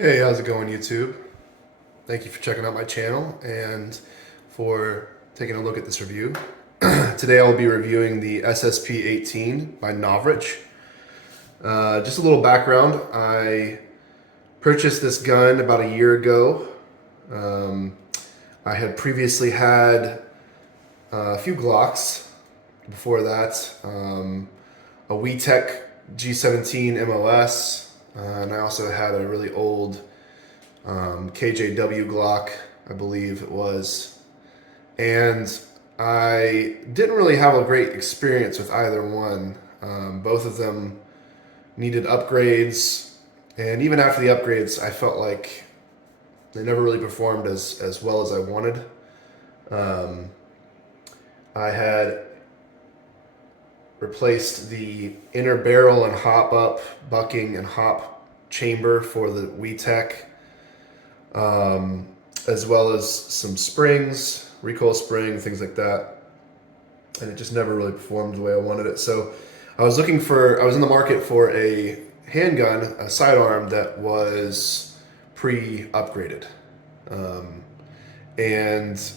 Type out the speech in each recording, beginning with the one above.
Hey, how's it going, YouTube? Thank you for checking out my channel and for taking a look at this review. Today I'll be reviewing the SSP18 by Novritsch. Just a little background. I purchased this gun about a year ago. I had previously had a few Glocks before that, a WeTech G17 MOS, and I also had a really old KJW Glock, I believe it was. And I didn't really have a great experience with either one. Both of them needed upgrades, and even after the upgrades, I felt like they never really performed as well as I wanted. I had replaced the inner barrel and hop up bucking and hop chamber for the WeTech, as well as some springs, recoil spring, things like that. And it just never really performed the way I wanted it. So I was in the market for a handgun, a sidearm that was pre-upgraded. And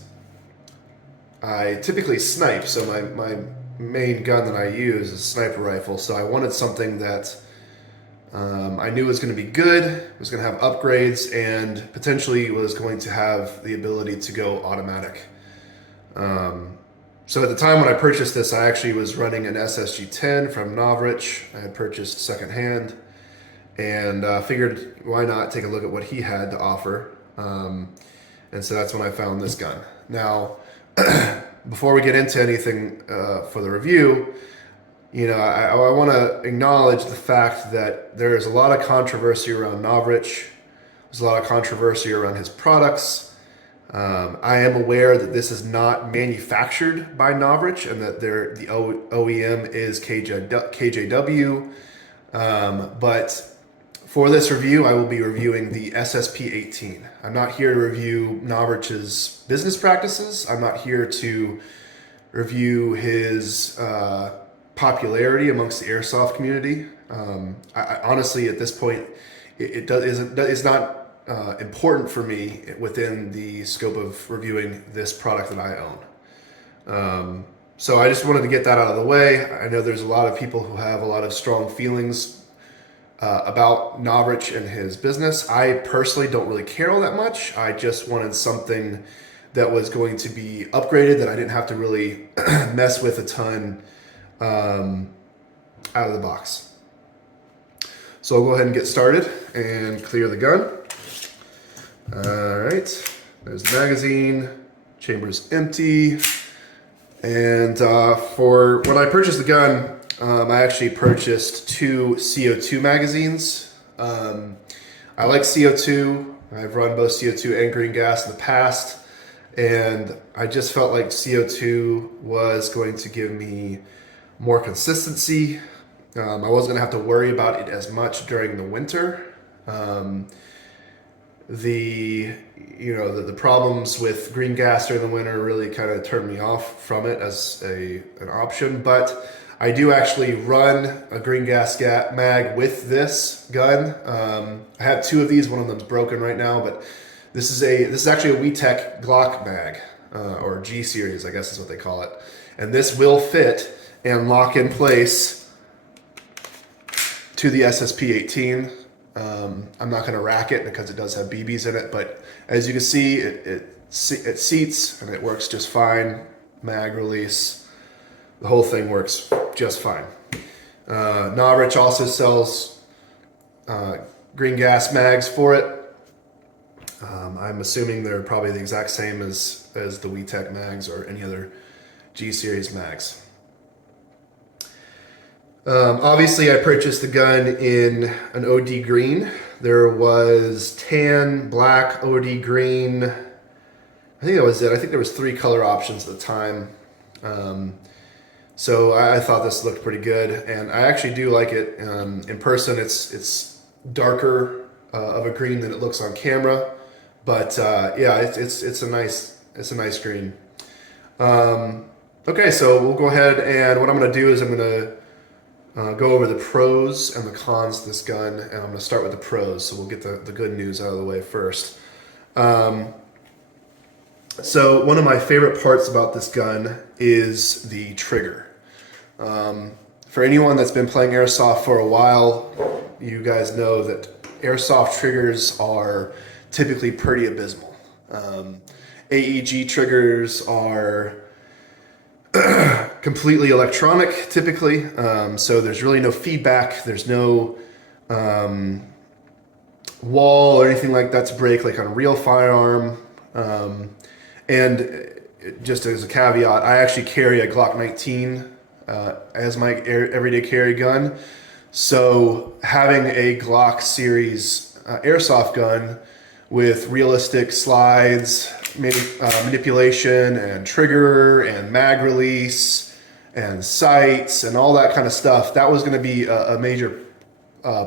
I typically snipe, so my main gun that I use is a sniper rifle. So I wanted something that I knew was going to be good, was going to have upgrades, and potentially was going to have the ability to go automatic. So at the time when I purchased this, I actually was running an SSG10 from Novritsch. I had purchased secondhand, and figured why not take a look at what he had to offer. And so that's when I found this gun. Now, before we get into anything for the review, I want to acknowledge the fact that there is a lot of controversy around Novritsch. There's a lot of controversy around his products. I am aware that this is not manufactured by Novritsch and that the OEM is KJW. But for this review, I will be reviewing the SSP18. I'm not here to review Novritsch's business practices. I'm not here to review his popularity amongst the airsoft community. I honestly, at this point, it's not important for me within the scope of reviewing this product that I own. So I just wanted to get that out of the way. I know there's a lot of people who have a lot of strong feelings about Novritsch and his business. I personally don't really care all that much. I just wanted something that was going to be upgraded, that I didn't have to really mess with a ton out of the box. So I'll go ahead and get started and clear the gun. All right, there's the magazine, chamber's empty. And for when I purchased the gun, I actually purchased 2 CO2 magazines. I like CO2. I've run both CO2 and green gas in the past, and I just felt like CO2 was going to give me more consistency. I wasn't going to have to worry about it as much during the winter. The problems with green gas during the winter really kind of turned me off from it as an option. But I do actually run a green gas mag with this gun. I have 2 of these. One of them's broken right now, but this is actually a WeTech Glock mag, or G series, I guess is what they call it. And this will fit and lock in place to the SSP18. I'm not going to rack it because it does have BBs in it, but as you can see, it seats and it works just fine. Mag release, the whole thing works just fine. Novritsch also sells green gas mags for it. I'm assuming they're probably the exact same as the WeTech mags or any other G series mags. Obviously, I purchased the gun in an OD green. There was tan, black, OD green. I think that was it. I think there was 3 color options at the time. So I thought this looked pretty good, and I actually do like it. In person, it's darker of a green than it looks on camera, but yeah, it's a nice green. Okay, so we'll go ahead, and what I'm going to do is I'm going to go over the pros and the cons of this gun, and I'm going to start with the pros, so we'll get the good news out of the way first. So one of my favorite parts about this gun is the trigger. For anyone that's been playing airsoft for a while, you guys know that airsoft triggers are typically pretty abysmal. AEG triggers are completely electronic typically, so there's really no feedback, there's no wall or anything like that to break like on a real firearm. And just as a caveat, I actually carry a Glock 19 as my everyday carry gun. So having a Glock series airsoft gun with realistic slides, manipulation and trigger and mag release and sights and all that kind of stuff, that was going to be a major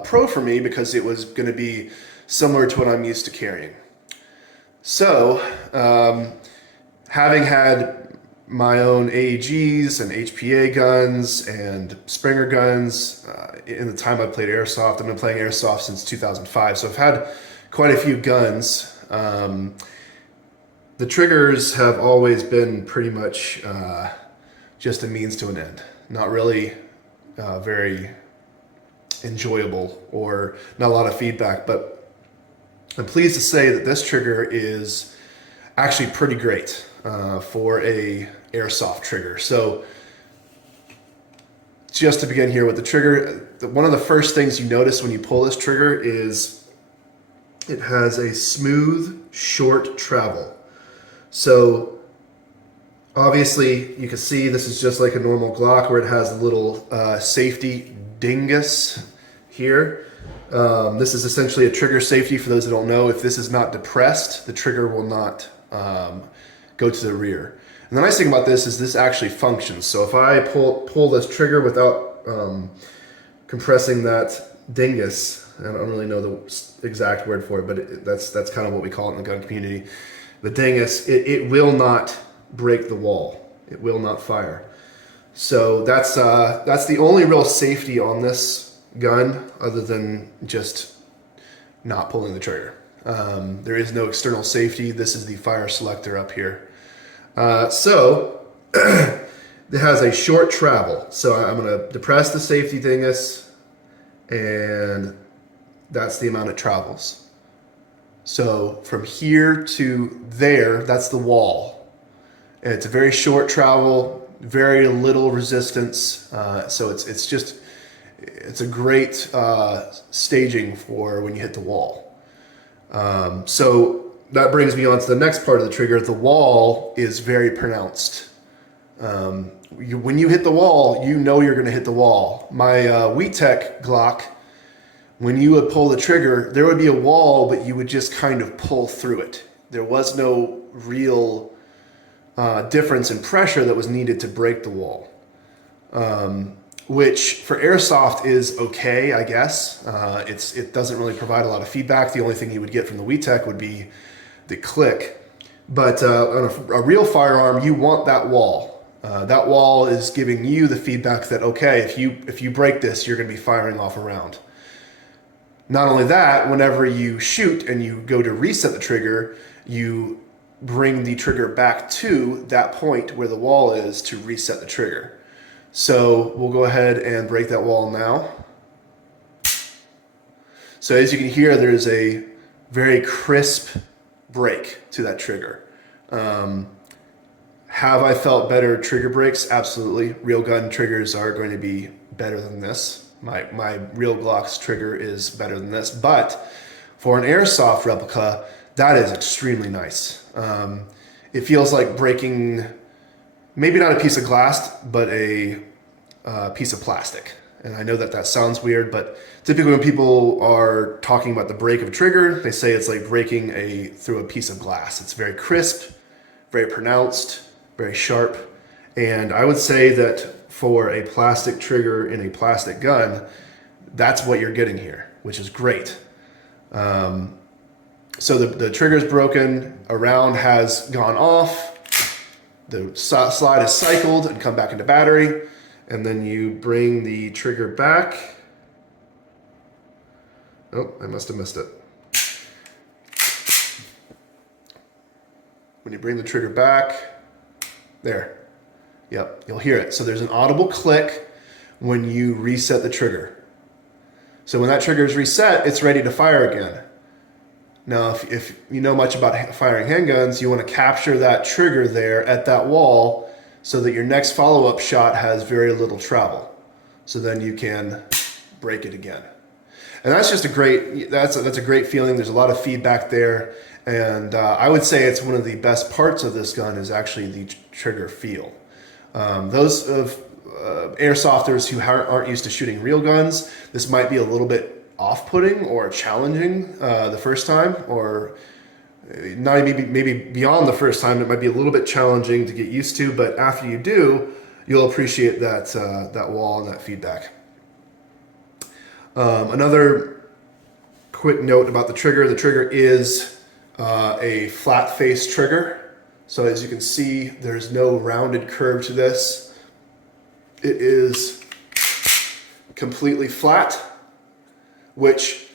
pro for me because it was going to be similar to what I'm used to carrying. So having had my own AEGs and HPA guns and Springer guns in the time I played airsoft, I've been playing airsoft since 2005, so I've had quite a few guns. The triggers have always been pretty much just a means to an end, not really very enjoyable or not a lot of feedback, but I'm pleased to say that this trigger is actually pretty great for a airsoft trigger. So just to begin here with the trigger, one of the first things you notice when you pull this trigger is it has a smooth, short travel. So obviously you can see this is just like a normal Glock where it has a little safety dingus here. This is essentially a trigger safety. For those that don't know, if this is not depressed, the trigger will not go to the rear. And the nice thing about this is this actually functions. So if I pull this trigger without compressing that dingus, I don't really know the exact word for it, but that's kind of what we call it in the gun community. The dingus, it will not break the wall. It will not fire. So that's the only real safety on this gun, other than just not pulling the trigger. There is no external safety. This is the fire selector up here. So it has a short travel. So I'm going to depress the safety dingus, and that's the amount it travels. So from here to there, that's the wall. And it's a very short travel, very little resistance. So it's a great staging for when you hit the wall. So that brings me on to the next part of the trigger. The wall is very pronounced. When you hit the wall, you know you're going to hit the wall. My WeTech Glock, when you would pull the trigger, there would be a wall, but you would just kind of pull through it. There was no real difference in pressure that was needed to break the wall, which for airsoft is okay, I guess. It doesn't really provide a lot of feedback. The only thing you would get from the WeTech would be the click. But on a real firearm, you want that wall. That wall is giving you the feedback that, okay, if you break this, you're going to be firing off a round. Not only that, whenever you shoot and you go to reset the trigger, you bring the trigger back to that point where the wall is to reset the trigger. So we'll go ahead and break that wall now. So as you can hear, there's a very crisp break to that trigger. Have I felt better trigger breaks? Absolutely. Real gun triggers are going to be better than this. My real Glock's trigger is better than this, but for an airsoft replica, that is extremely nice. It feels like breaking, maybe not a piece of glass, but a piece of plastic. And I know that sounds weird, but typically when people are talking about the break of a trigger, they say it's like breaking through a piece of glass. It's very crisp, very pronounced, very sharp. And I would say that for a plastic trigger in a plastic gun, that's what you're getting here, which is great. So the trigger's broken, a round has gone off, the slide is cycled and come back into battery, and then you bring the trigger back. Oh, I must have missed it. When you bring the trigger back, there. Yep, you'll hear it. So there's an audible click when you reset the trigger. So when that trigger is reset, it's ready to fire again. Now, if you know much about firing handguns, you want to capture that trigger there at that wall so that your next follow-up shot has very little travel. So then you can break it again. And that's just a great, that's a great feeling. There's a lot of feedback there. And I would say it's one of the best parts of this gun is actually the trigger feel. Those of airsofters who aren't used to shooting real guns, this might be a little bit off-putting or challenging the first time, or not maybe beyond the first time. It might be a little bit challenging to get used to, but after you do, you'll appreciate that that wall and that feedback. Another quick note about the trigger is a flat face trigger. So as you can see, there's no rounded curve to this. It is completely flat, which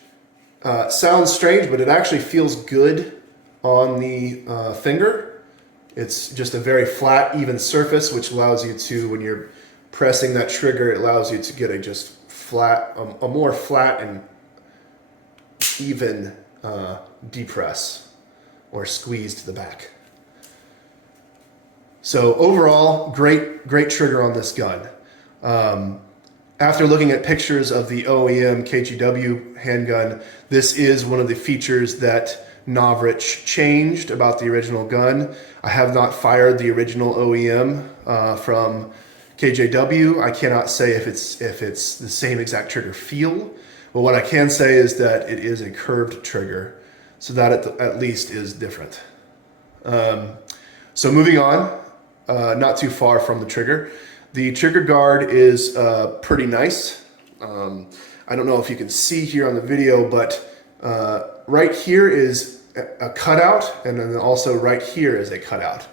sounds strange, but it actually feels good on the finger. It's just a very flat, even surface, which allows you to, when you're pressing that trigger, it allows you to get a just flat, a more flat and even depress or squeeze to the back. So overall, great trigger on this gun. After looking at pictures of the OEM KGW handgun, this is one of the features that Novritsch changed about the original gun. I have not fired the original OEM from KJW. I cannot say if it's the same exact trigger feel, but what I can say is that it is a curved trigger, so that at least is different. So moving on, not too far from the trigger. The trigger guard is pretty nice. I don't know if you can see here on the video, but right here is a cutout, and then also right here is a cutout.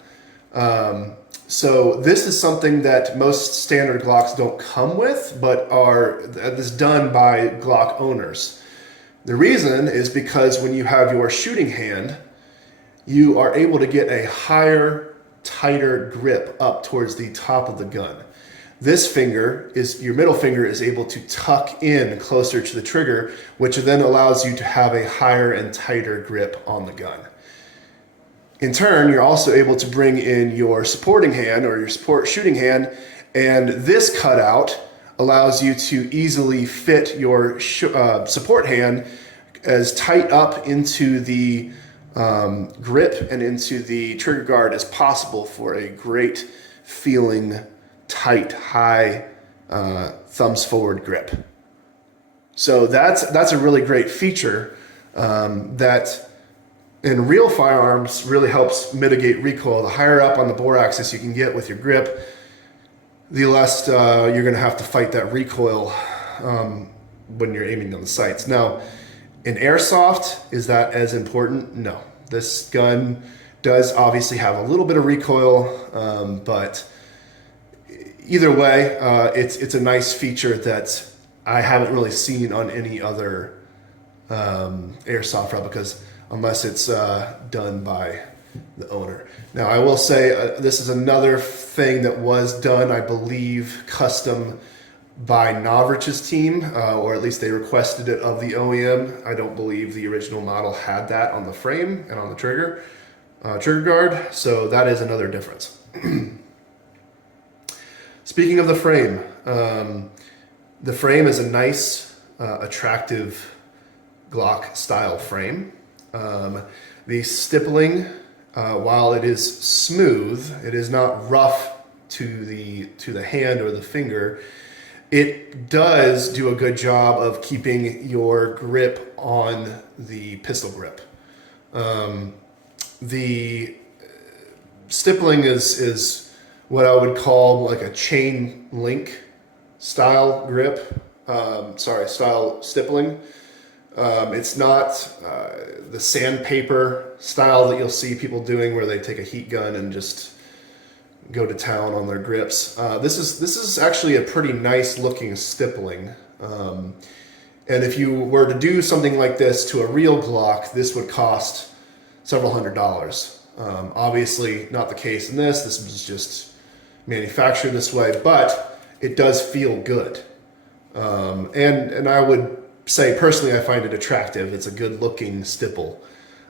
So this is something that most standard Glocks don't come with, but is done by Glock owners. The reason is because when you have your shooting hand, you are able to get a higher, tighter grip up towards the top of the gun. This finger, your middle finger, is able to tuck in closer to the trigger, which then allows you to have a higher and tighter grip on the gun. In turn, you're also able to bring in your supporting hand or your support shooting hand, and this cutout allows you to easily fit your support hand as tight up into the grip and into the trigger guard as possible for a great feeling tight, high, thumbs forward grip. So that's a really great feature that in real firearms really helps mitigate recoil. The higher up on the bore axis you can get with your grip, the less you're going to have to fight that recoil when you're aiming on the sights. Now, in airsoft, is that as important? No. This gun does obviously have a little bit of recoil, but either way, it's a nice feature that I haven't really seen on any other airsoft replicas, unless it's done by the owner. Now, I will say this is another thing that was done, I believe, custom by Novritsch's team, or at least they requested it of the OEM. I don't believe the original model had that on the frame and on the trigger guard, so that is another difference. Speaking of the frame is a nice, attractive Glock style frame. The stippling, while it is smooth, it is not rough to the hand or the finger. It does do a good job of keeping your grip on the pistol grip. The stippling is what I would call like a chain link style grip. Style stippling. It's not the sandpaper style that you'll see people doing where they take a heat gun and just go to town on their grips. This is actually a pretty nice looking stippling. And if you were to do something like this to a real Glock, this would cost several $100s. Obviously not the case in this. This is just manufactured this way, but it does feel good. And I would say personally, I find it attractive. It's a good looking stipple.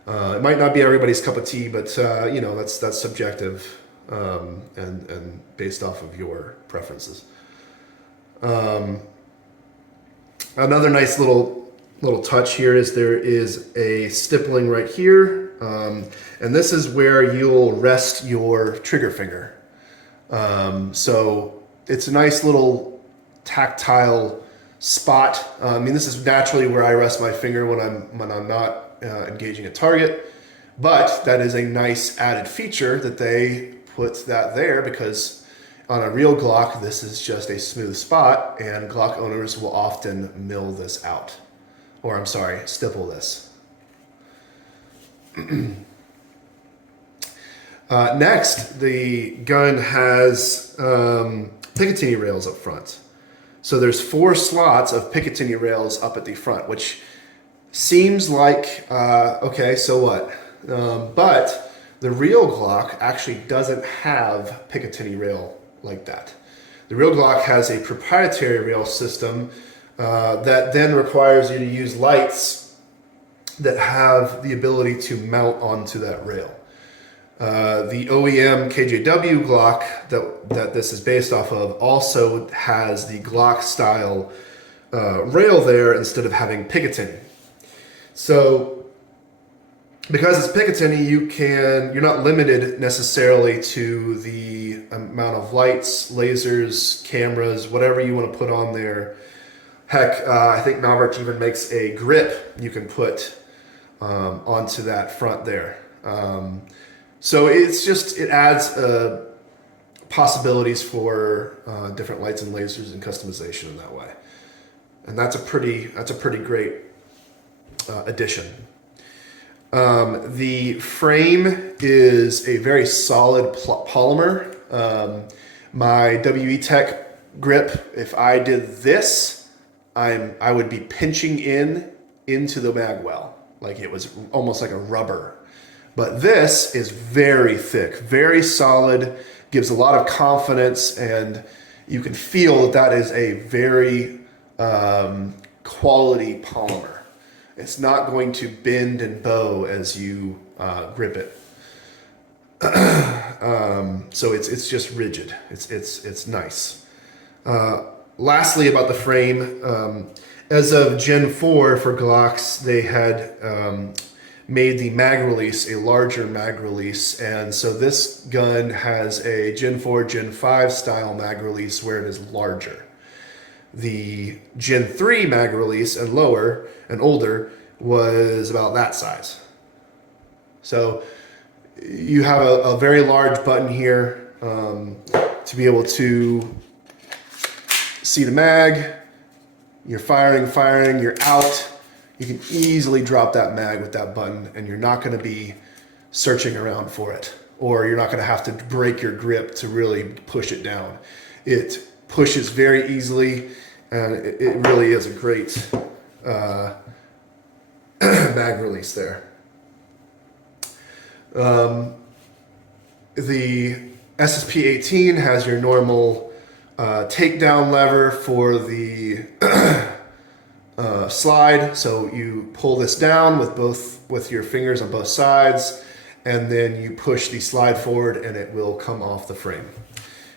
It might not be everybody's cup of tea, but you know, that's subjective and based off of your preferences. Another nice little touch here is there is a stippling right here, and this is where you'll rest your trigger finger. So it's a nice little tactile spot. I mean, this is naturally where I rest my finger when I'm not engaging a target, but that is a nice added feature that they put that there because on a real Glock, this is just a smooth spot, and Glock owners will often mill this out. Or I'm sorry, stipple this. Next, the gun has Picatinny rails up front. So there's 4 slots of Picatinny rails up at the front, which seems like, okay, so what? But the real Glock actually doesn't have Picatinny rail like that. The real Glock has a proprietary rail system that then requires you to use lights that have the ability to mount onto that rail. The OEM KJW Glock that this is based off of also has the Glock style rail there instead of having Picatinny. So because it's Picatinny, you're not limited necessarily to the amount of lights, lasers, cameras, whatever you want to put on there. Heck, I think Novritsch even makes a grip you can put onto that front there. So it adds possibilities for different lights and lasers and customization in that way, and that's a pretty great addition. The frame is a very solid polymer. My WE Tech grip, if I did this, I would be pinching into the mag well, like it was almost like a rubber. But this is very thick, very solid, gives a lot of confidence, and you can feel that is a very quality polymer. It's not going to bend and bow as you grip it. So it's just rigid. It's nice. Lastly, about the frame, as of Gen 4 for Glocks, they had made the mag release a larger mag release, and so this gun has a Gen 4, Gen 5 style mag release where it is larger. The Gen 3 mag release and lower and older was about that size. So you have a very large button here to be able to see the mag. You're firing, you're out. You can easily drop that mag with that button, and you're not going to be searching around for it, or you're not going to have to break your grip to really push it down. It pushes very easily, and it really is a great mag release there. The SSP18 has your normal takedown lever for the slide. So you pull this down with your fingers on both sides, and then you push the slide forward and it will come off the frame.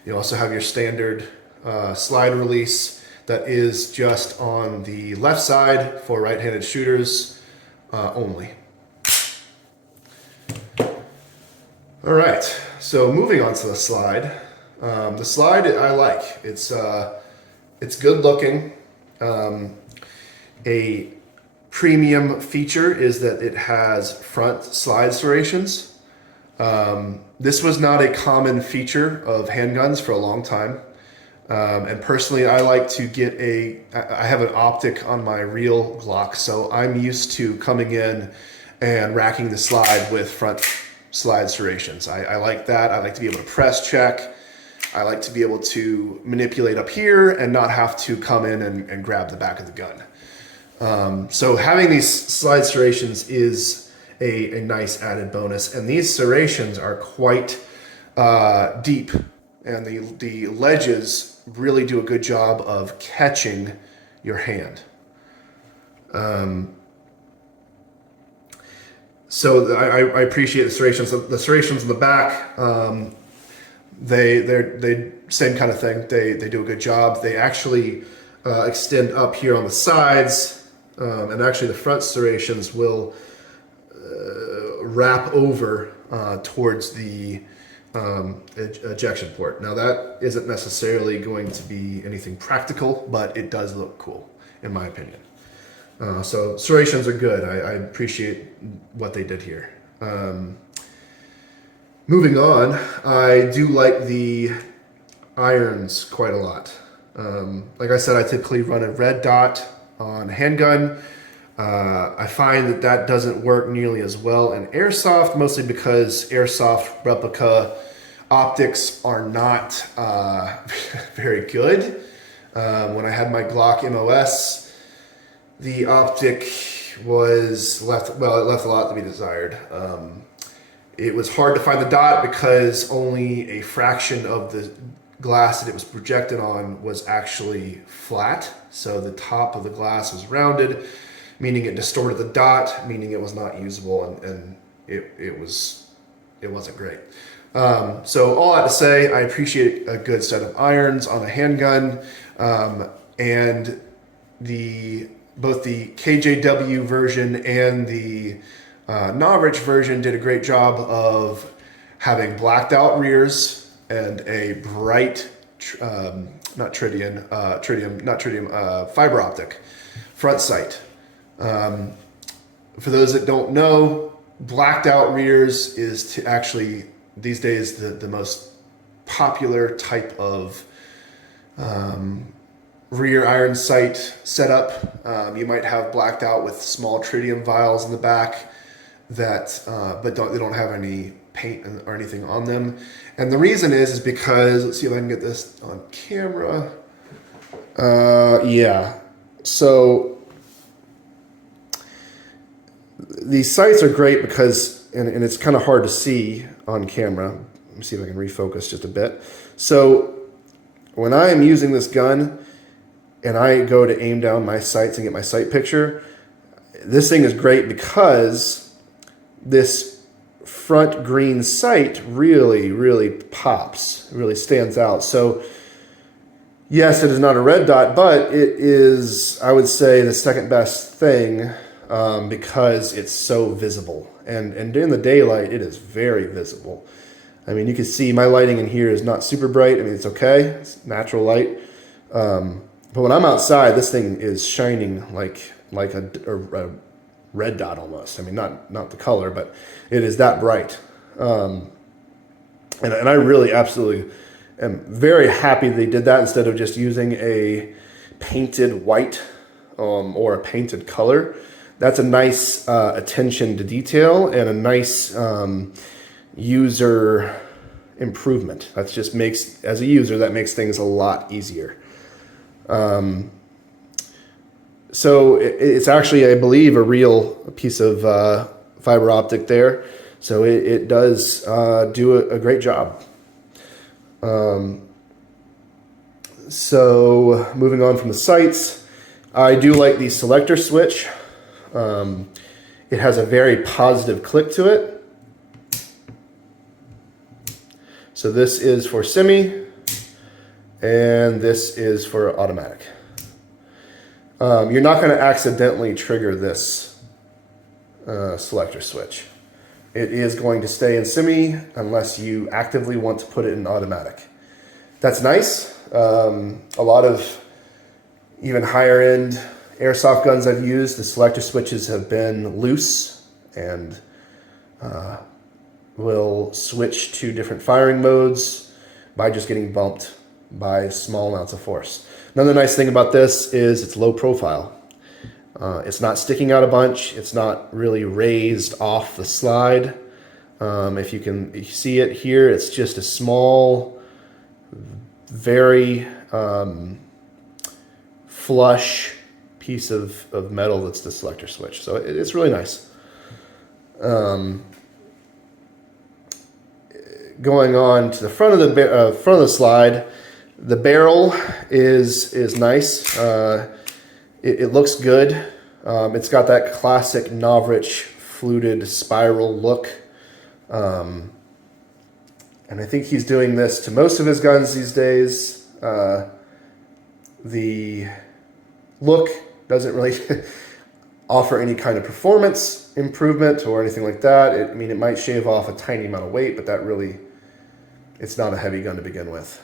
You also have your standard slide release that is just on the left side for right-handed shooters only. All right, so moving on to the slide. The slide I like. It's good looking. A premium feature is that it has front slide serrations. This was not a common feature of handguns for a long time. And personally, I like to get I have an optic on my real Glock, so I'm used to coming in and racking the slide with front slide serrations. I like that. I like to be able to press check. I like to be able to manipulate up here and not have to come in and grab the back of the gun. So having these slide serrations is a nice added bonus. And these serrations are quite deep, and the ledges really do a good job of catching your hand. So I appreciate the serrations. The serrations in the back, they same kind of thing. They do a good job. They actually extend up here on the sides, and actually the front serrations will wrap over towards the ejection port. Now that isn't necessarily going to be anything practical, but it does look cool, in my opinion. So serrations are good. I appreciate what they did here. Moving on, I do like the irons quite a lot. Like I said, I typically run a red dot on a handgun. I find that doesn't work nearly as well in airsoft, mostly because airsoft replica optics are not very good. When I had my Glock MOS, the optic was left a lot to be desired. It was hard to find the dot because only a fraction of the glass that it was projected on was actually flat. So the top of the glass was rounded, meaning it distorted the dot, meaning it was not usable, and it wasn't great. So all that to say, I appreciate a good set of irons on a handgun, and both the KJW version and the Novritsch version did a great job of having blacked out rears and a bright, fiber optic front sight. For those that don't know, blacked out rears is actually these days the most popular type of rear iron sight setup. You might have blacked out with small tritium vials in the back that, but they don't have any paint or anything on them. And the reason is because, let's see if I can get this on camera. Yeah. So these sights are great because, and it's kind of hard to see on camera. Let me see if I can refocus just a bit. So when I am using this gun and I go to aim down my sights and get my sight picture, this thing is great because this front green sight really pops, really stands out. So yes, it is not a red dot, but it is, I would say, the second best thing because it's so visible. And in the daylight, it is very visible. I mean, you can see my lighting in here is not super bright. I mean, it's okay. It's natural light. But when I'm outside, this thing is shining like a red dot almost. I mean, not the color, but it is that bright. And I really absolutely am very happy they did that instead of just using a painted white or a painted color. That's a nice attention to detail and a nice user improvement. That just makes, as a user, that makes things a lot easier. So it's actually, I believe, a real piece of fiber optic there. So it does do a great job. So moving on from the sights, I do like the Selector Switch. It has a very positive click to it. So this is for semi, and this is for automatic. You're not going to accidentally trigger this selector switch. It is going to stay in semi unless you actively want to put it in automatic. That's nice. A lot of even higher end airsoft guns I've used, the selector switches have been loose and will switch to different firing modes by just getting bumped by small amounts of force. Another nice thing about this is it's low profile. It's not sticking out a bunch. It's not really raised off the slide. If you can see it here, it's just a small, very flush piece of metal that's the selector switch. So it's really nice. Going on to the front of the slide, the barrel is nice. It looks good. It's got that classic Novritsch fluted spiral look. And I think he's doing this to most of his guns these days. The look doesn't really offer any kind of performance improvement or anything like that. I mean, it might shave off a tiny amount of weight, but that really, it's not a heavy gun to begin with.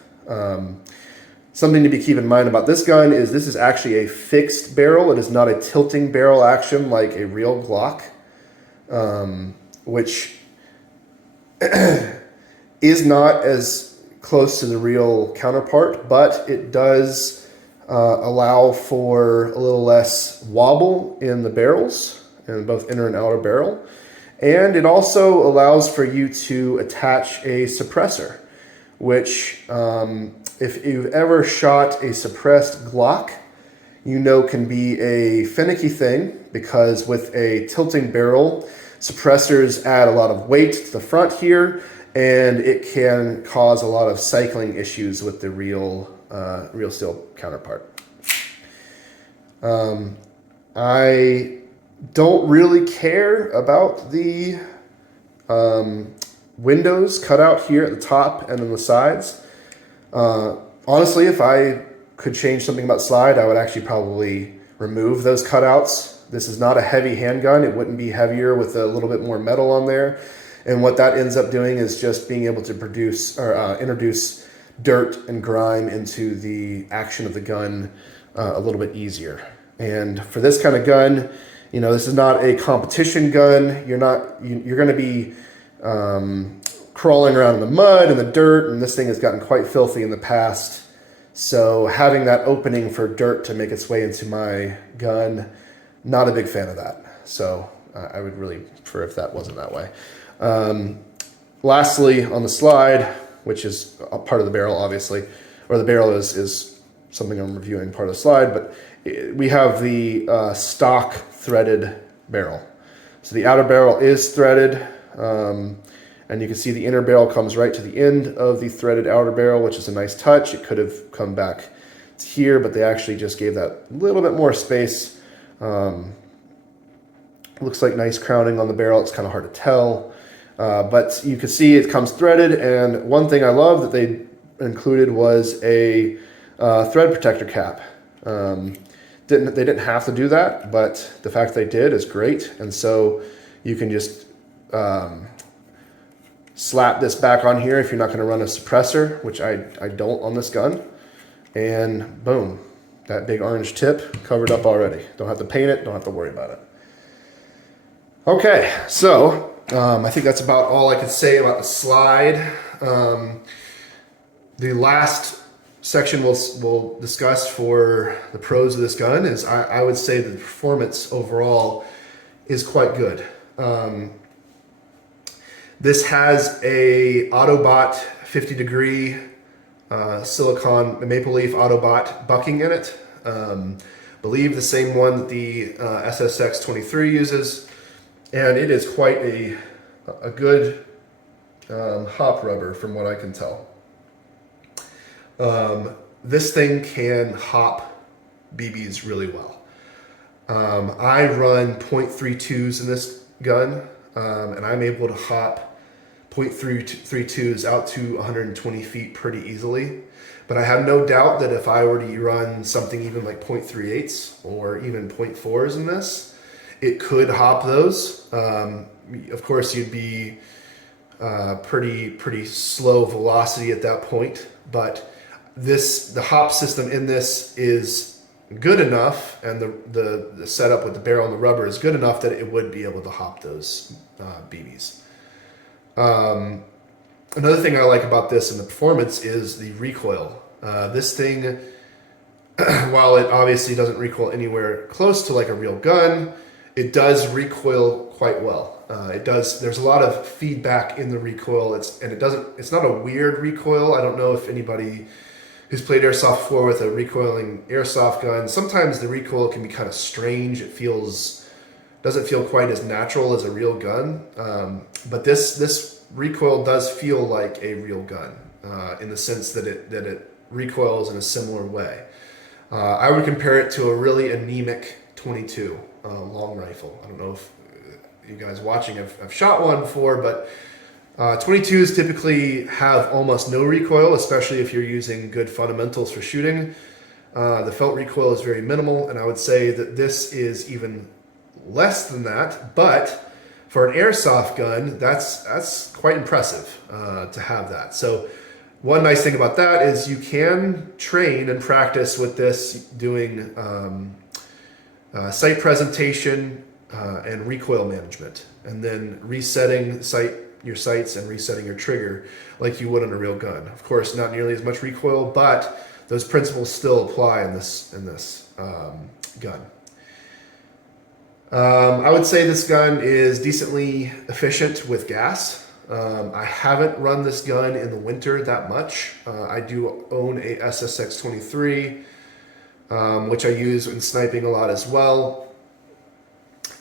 Something to be keep in mind about this gun is this is actually a fixed barrel. It is not a tilting barrel action like a real Glock, which is not as close to the real counterpart, but it does allow for a little less wobble in the barrels, in both inner and outer barrel. And it also allows for you to attach a suppressor, which if you've ever shot a suppressed Glock, you know can be a finicky thing, because with a tilting barrel, suppressors add a lot of weight to the front here, and it can cause a lot of cycling issues with the real steel counterpart. I don't really care about the windows cut out here at the top and on the sides. Honestly, if I could change something about the slide, I would actually probably remove those cutouts. This is not a heavy handgun. It wouldn't be heavier with a little bit more metal on there. And what that ends up doing is just being able to produce or introduce dirt and grime into the action of the gun a little bit easier. And for this kind of gun, you know, this is not a competition gun. You're going to be crawling around in the mud and the dirt, and this thing has gotten quite filthy in the past. So having that opening for dirt to make its way into my gun, not a big fan of that. So I would really prefer if that wasn't that way. Lastly, on the slide, which is a part of the barrel, obviously, or the barrel is something I'm reviewing part of the slide, but we have the stock threaded barrel. So the outer barrel is threaded, and you can see the inner barrel comes right to the end of the threaded outer barrel, which is a nice touch. It could have come back to here, but they actually just gave that little bit more space. Looks like nice crowning on the barrel. It's kind of hard to tell, but you can see it comes threaded. And one thing I love that they included was a thread protector cap. They didn't have to do that, but the fact they did is great. And so you can just slap this back on here if you're not going to run a suppressor, which I don't on this gun, and boom, that big orange tip covered up already. Don't have to paint it, don't have to worry about it. Okay, so I think that's about all I could say about the slide. The last section we'll discuss for the pros of this gun is I would say that the performance overall is quite good. This has a Autobot 50-degree silicon maple leaf Autobot bucking in it. Believe the same one that the SSX23 uses, and it is quite a good hop rubber from what I can tell. This thing can hop BBs really well. I run .32s in this gun, and I'm able to hop .32s out to 120 feet pretty easily. But I have no doubt that if I were to run something even like .38s or even .4s in this, it could hop those. Of course, you'd be pretty slow velocity at that point, but the hop system in this is good enough, and the setup with the barrel and the rubber is good enough that it would be able to hop those BBs. Another thing I like about this and the performance is the recoil. This thing, while it obviously doesn't recoil anywhere close to like a real gun, it does recoil quite well. It does. There's a lot of feedback in the recoil. It's not a weird recoil. I don't know if anybody who's played airsoft before with a recoiling airsoft gun. Sometimes the recoil can be kind of strange. It doesn't feel quite as natural as a real gun. But this recoil does feel like a real gun in the sense that it recoils in a similar way. I would compare it to a really anemic 22 long rifle. I don't know if you guys watching have shot one before, but 22s typically have almost no recoil, especially if you're using good fundamentals for shooting. The felt recoil is very minimal, and I would say that this is even less than that, but for an airsoft gun, that's quite impressive to have that. So one nice thing about that is you can train and practice with this doing sight presentation and recoil management, and then resetting your sights and resetting your trigger like you would on a real gun. Of course, not nearly as much recoil, but those principles still apply in this gun. I would say this gun is decently efficient with gas. I haven't run this gun in the winter that much. I do own a SSX23, which I use in sniping a lot as well.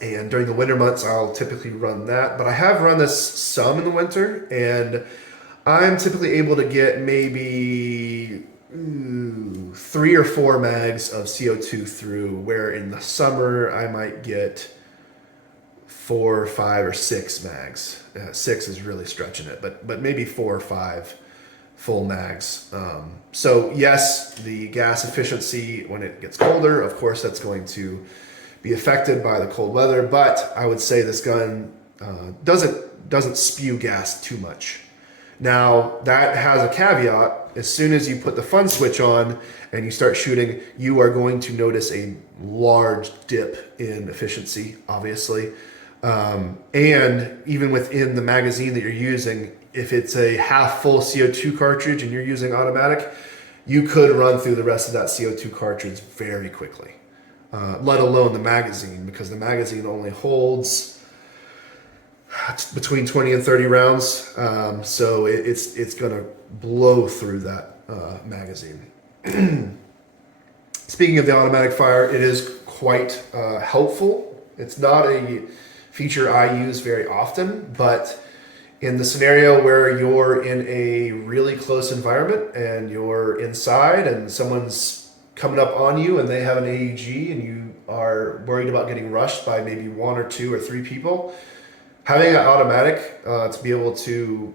And during the winter months, I'll typically run that. But I have run this some in the winter, and I'm typically able to get maybe 3 or 4 mags of CO2 through, where in the summer I might get 4, 5, or 6 mags. 6 is really stretching it, but maybe 4 or 5 full mags. So yes, the gas efficiency when it gets colder, of course, that's going to be affected by the cold weather, but I would say this gun doesn't spew gas too much. Now, that has a caveat. As soon as you put the fun switch on and you start shooting, you are going to notice a large dip in efficiency, obviously. And even within the magazine that you're using, if it's a half full CO2 cartridge and you're using automatic, you could run through the rest of that CO2 cartridge very quickly. Let alone the magazine, because the magazine only holds between 20 and 30 rounds. So it's going to blow through that magazine. Speaking of the automatic fire, it is quite helpful. It's not a feature I use very often, but in the scenario where you're in a really close environment and you're inside and someone's coming up on you and they have an AEG and you are worried about getting rushed by maybe 1 or 2 or 3 people, having an automatic to be able to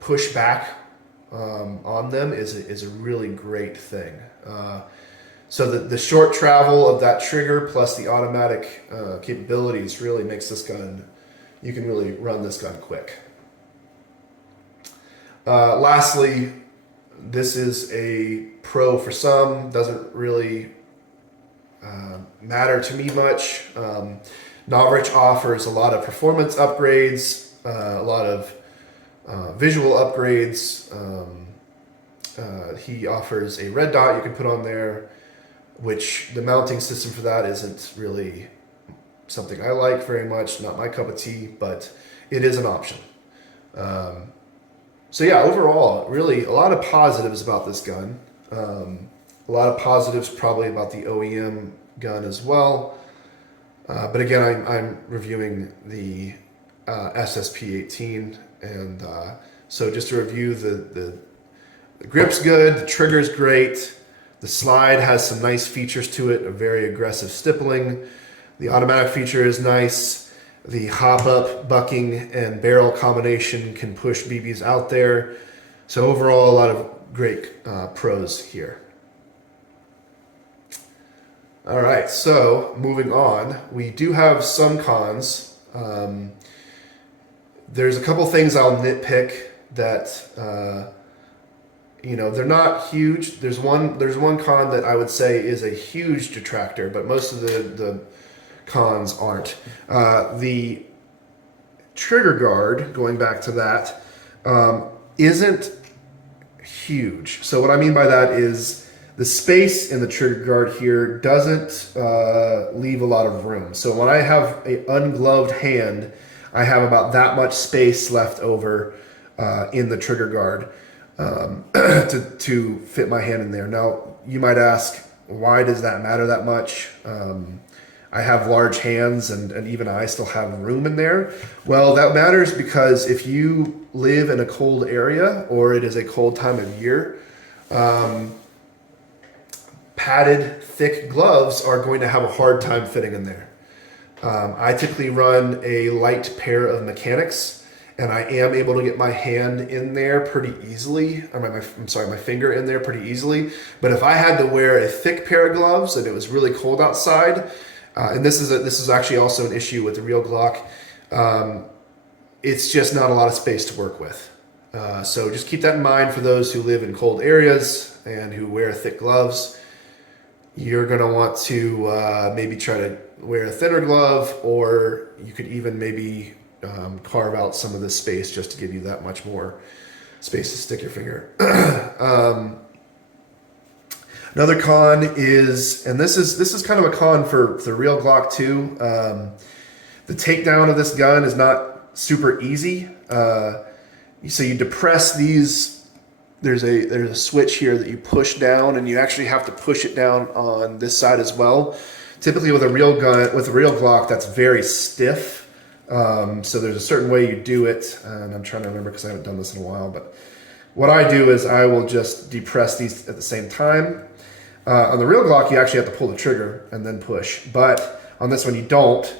push back on them is a really great thing. So the short travel of that trigger plus the automatic capabilities really makes this gun, you can really run this gun quick. Lastly, this is a pro for some, doesn't really matter to me much. Novritsch offers a lot of performance upgrades, a lot of visual upgrades. He offers a red dot you can put on there, which the mounting system for that isn't really something I like very much, not my cup of tea, but it is an option. So yeah, overall, really a lot of positives about this gun. A lot of positives probably about the OEM gun as well. But again, I'm reviewing the SSP18, and so just to review, the grip's good, the trigger's great, the slide has some nice features to it, a very aggressive stippling. The automatic feature is nice. The hop-up, bucking, and barrel combination can push BBs out there. So overall, a lot of great pros here. All right, so moving on, we do have some cons. There's a couple things I'll nitpick that they're not huge. There's one con that I would say is a huge detractor, but most of the cons aren't. The trigger guard, going back to that, isn't huge. So what I mean by that is the space in the trigger guard here doesn't leave a lot of room. So when I have an ungloved hand, I have about that much space left over in the trigger guard to fit my hand in there. Now, you might ask, why does that matter that much? I have large hands and even I still have room in there. Well, that matters because if you live in a cold area or it is a cold time of year, padded, thick gloves are going to have a hard time fitting in there. I typically run a light pair of mechanics, and I am able to get my hand in there pretty easily. My finger in there pretty easily. But if I had to wear a thick pair of gloves and it was really cold outside, and this is actually also an issue with the real Glock, it's just not a lot of space to work with. So just keep that in mind for those who live in cold areas and who wear thick gloves. You're going to want to maybe try to wear a thinner glove, or you could even maybe carve out some of the space just to give you that much more space to stick your finger. Another con is, and this is kind of a con for the real Glock too, the takedown of this gun is not super easy. So you depress these. There's a switch here that you push down, and you actually have to push it down on this side as well. Typically with a real gun, with a real Glock, that's very stiff. So there's a certain way you do it, and I'm trying to remember because I haven't done this in a while. But what I do is I will just depress these at the same time. On the real Glock, you actually have to pull the trigger and then push. But on this one, you don't.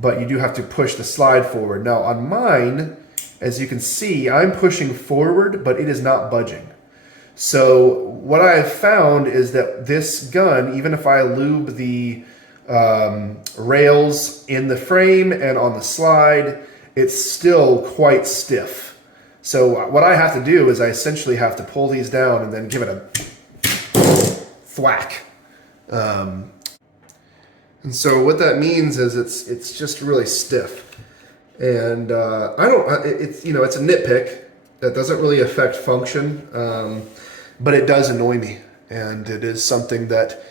But you do have to push the slide forward. Now on mine, as you can see, I'm pushing forward, but it is not budging. So what I have found is that this gun, even if I lube the rails in the frame and on the slide, it's still quite stiff. So what I have to do is I essentially have to pull these down and then give it a thwack. And so what that means is it's just really stiff. And it's a nitpick that doesn't really affect function, but it does annoy me. And it is something that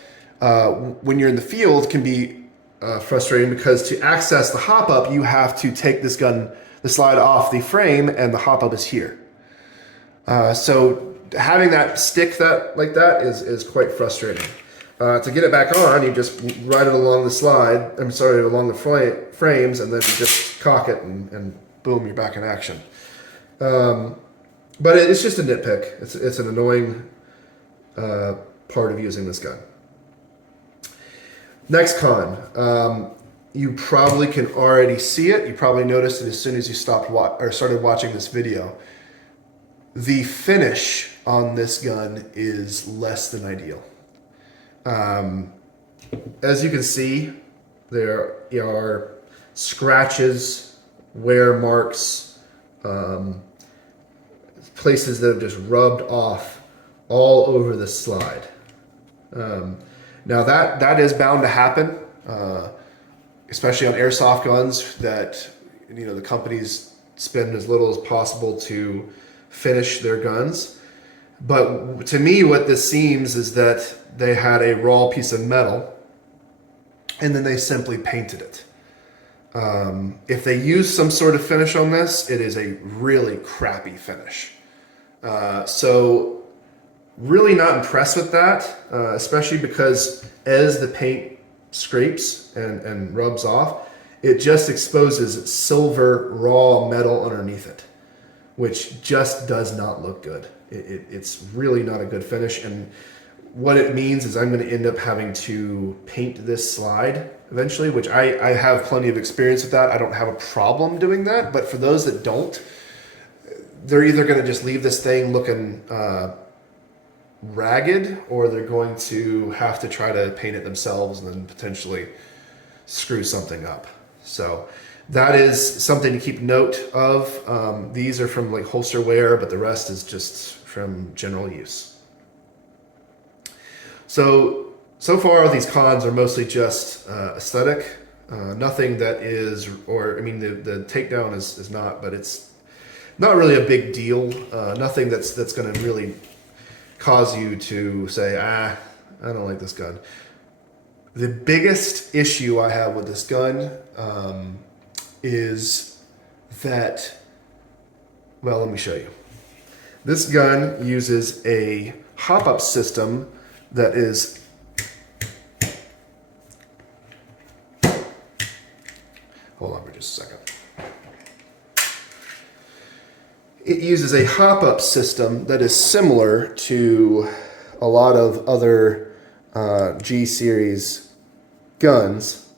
when you're in the field can be frustrating, because to access the hop up, you have to take the slide off the frame, and the hop up is here. So having that stick like that is quite frustrating. To get it back on, you just ride it along the along the frames, and then you just cock it, and boom, you're back in action. But it's just a nitpick. It's an annoying part of using this gun. Next con, you probably can already see it. You probably noticed it as soon as you started watching this video. The finish on this gun is less than ideal. As you can see, there are scratches, wear marks, places that have just rubbed off all over the slide. Now that is bound to happen, especially on airsoft guns that the companies spend as little as possible to finish their guns. But to me, what this seems is that they had a raw piece of metal and then they simply painted it. If they use some sort of finish on this, it is a really crappy finish. So really not impressed with that, especially because as the paint scrapes and rubs off, it just exposes silver raw metal underneath it, which just does not look good. It's really not a good finish, and what it means is I'm going to end up having to paint this slide eventually, which I have plenty of experience with that. I don't have a problem doing that, but for those that don't, they're either going to just leave this thing looking ragged, or they're going to have to try to paint it themselves and then potentially screw something up. So that is something to keep note of. These are from like holster wear, but the rest is just from general use. So far these cons are mostly just aesthetic. Nothing that is, the takedown is not, but it's not really a big deal. Nothing that's going to really cause you to say, I don't like this gun. The biggest issue I have with this gun is that, well, let me show you. This gun uses a hop-up system that is hold on for just a second. It uses a hop-up system that is similar to a lot of other G-series guns,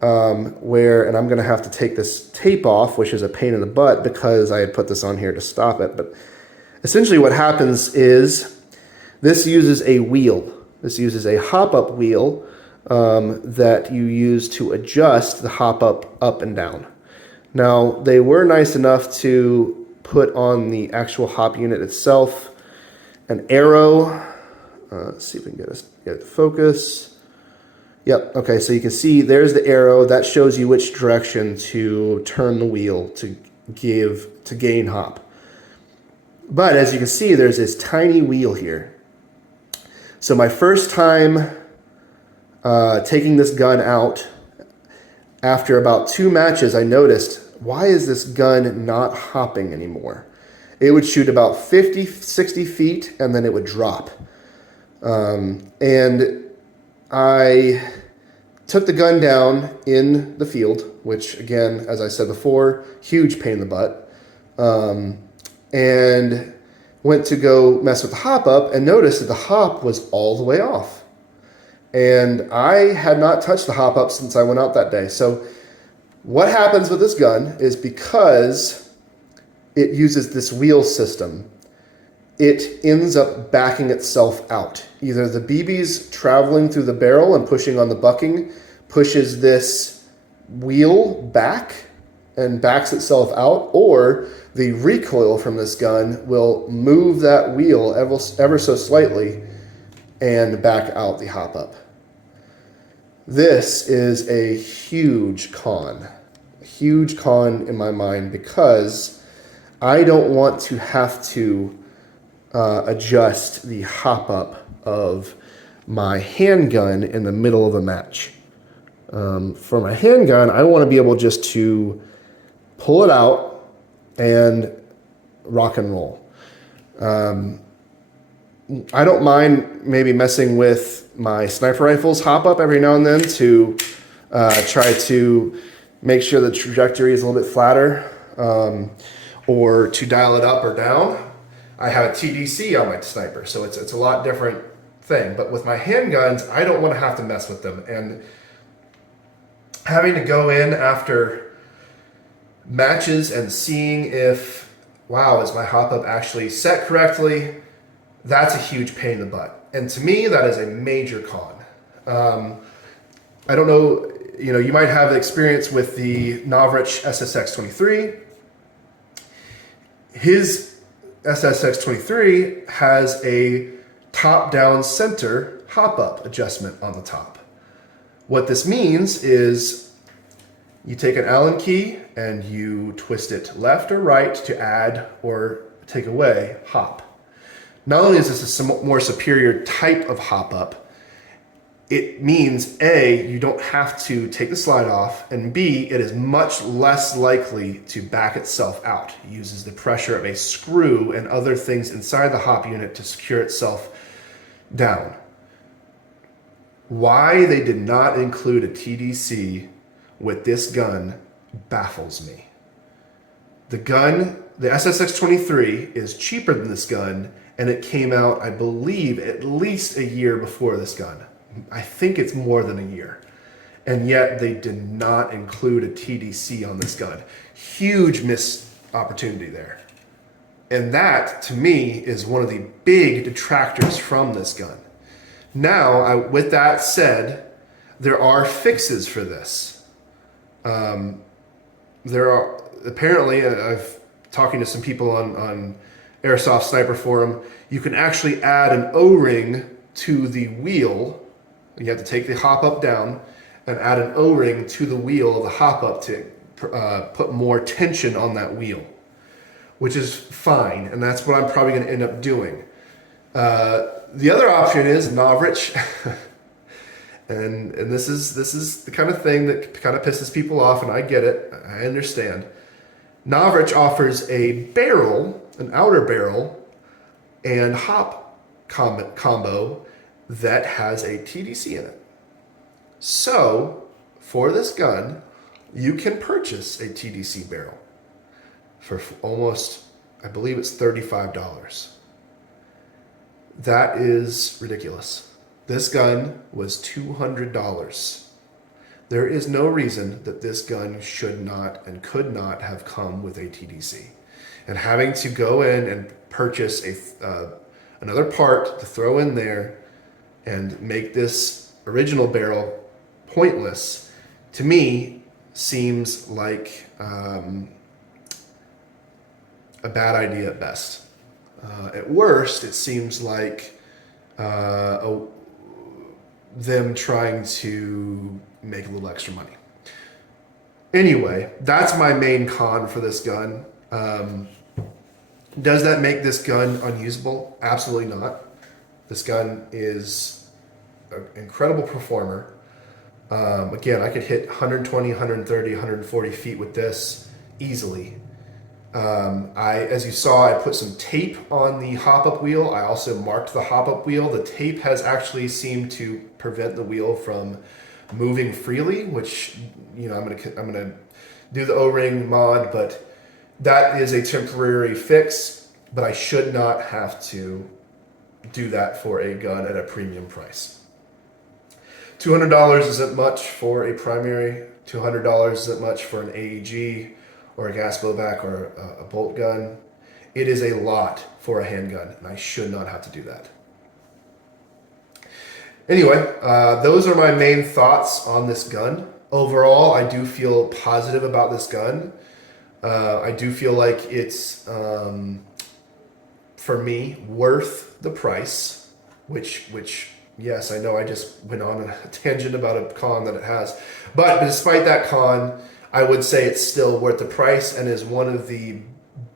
where, and I'm going to have to take this tape off, which is a pain in the butt because I had put this on here to stop it. But essentially what happens is this uses a wheel. This uses a hop-up wheel that you use to adjust the hop-up up and down. Now, they were nice enough to put on the actual hop unit itself an arrow. Let's see if we can get it to focus. Yep, okay, so you can see there's the arrow. That shows you which direction to turn the wheel to gain hop. But as you can see, there's this tiny wheel here. So my first time taking this gun out, after about 2 matches, I noticed, why is this gun not hopping anymore? It would shoot about 50, 60 feet, and then it would drop. And I took the gun down in the field, which again, as I said before, huge pain in the butt. And went to go mess with the hop up and noticed that the hop was all the way off. And I had not touched the hop up since I went out that day. So what happens with this gun is, because it uses this wheel system, it ends up backing itself out. Either the BB's traveling through the barrel and pushing on the bucking pushes this wheel back and backs itself out, or the recoil from this gun will move that wheel ever so slightly and back out the hop up. This is a huge con in my mind, because I don't want to have to adjust the hop up of my handgun in the middle of a match. For my handgun, I want to be able just to pull it out and rock and roll. I don't mind maybe messing with my sniper rifle's hop up every now and then to try to make sure the trajectory is a little bit flatter, or to dial it up or down. I have a TDC on my sniper, so it's a lot different thing. But with my handguns, I don't want to have to mess with them. And having to go in after matches and seeing if, wow, is my hop up actually set correctly, that's a huge pain in the butt. And to me, that is a major con. I don't know, you might have experience with the Novritsch SSX23. His SSX23 has a top-down center hop-up adjustment on the top. What this means is you take an Allen key and you twist it left or right to add or take away hop. Not only is this a more superior type of hop up, it means A, you don't have to take the slide off, and B, it is much less likely to back itself out. It uses the pressure of a screw and other things inside the hop unit to secure itself down. Why they did not include a TDC with this gun baffles me. The SSX23 is cheaper than this gun, and it came out, I believe, at least a year before this gun. I think it's more than a year. And yet they did not include a TDC on this gun. Huge missed opportunity there. And that, to me, is one of the big detractors from this gun. Now, with that said, there are fixes for this. There are, apparently, I've talking to some people on Airsoft Sniper Forum, you can actually add an O-ring to the wheel. You have to take the hop up down and add an O-ring to the wheel of the hop up to put more tension on that wheel, which is fine, and that's what I'm probably going to end up doing. The other option is Novritsch, and this is the kind of thing that kind of pisses people off, and I get it, I understand. Novritsch offers a barrel, an outer barrel, and hop combo that has a TDC in it. So, for this gun, you can purchase a TDC barrel for almost, I believe it's $35. That is ridiculous. This gun was $200. There is no reason that this gun should not and could not have come with a TDC. And having to go in and purchase another part to throw in there and make this original barrel pointless, to me, seems like a bad idea at best. At worst, it seems like them trying to make a little extra money. Anyway, that's my main con for this gun. Does that make this gun unusable? Absolutely not. This gun is an incredible performer. Again, I could hit 120, 130, 140 feet with this easily. As you saw, I put some tape on the hop-up wheel. I also marked the hop-up wheel. The tape has actually seemed to prevent the wheel from moving freely, which, you know, I'm gonna do the O-ring mod, but that is a temporary fix. But I should not have to do that for a gun at a premium price. $200 isn't much for a primary. $200 isn't much for an AEG or a gas blowback or a bolt gun. It is a lot for a handgun, and I should not have to do that. Anyway, those are my main thoughts on this gun. Overall, I do feel positive about this gun. I do feel like it's, for me, worth the price, which yes, I know I just went on a tangent about a con that it has. But despite that con, I would say it's still worth the price and is one of the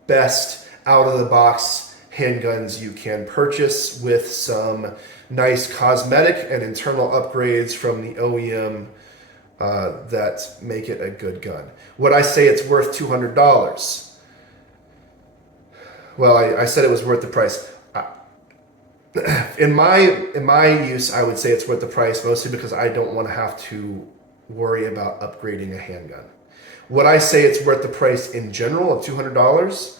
best out-of-the-box handguns you can purchase with some nice cosmetic and internal upgrades from the OEM that make it a good gun. Would I say it's worth $200? Well, I said it was worth the price. In my use, I would say it's worth the price, mostly because I don't want to have to worry about upgrading a handgun. Would I say it's worth the price in general of $200?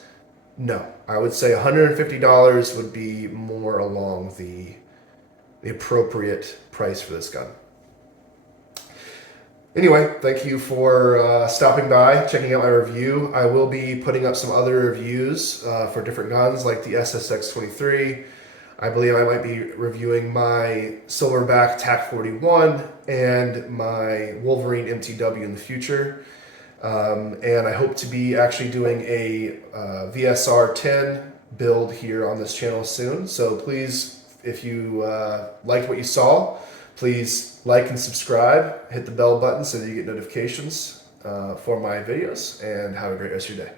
No. I would say $150 would be more along the appropriate price for this gun. Anyway, thank you for stopping by, checking out my review. I will be putting up some other reviews for different guns like the SSX23. I believe I might be reviewing my Silverback TAC-41 and my Wolverine MTW in the future. And I hope to be actually doing a VSR 10 build here on this channel soon. So please, if you liked what you saw, please like and subscribe, hit the bell button so that you get notifications for my videos, and have a great rest of your day.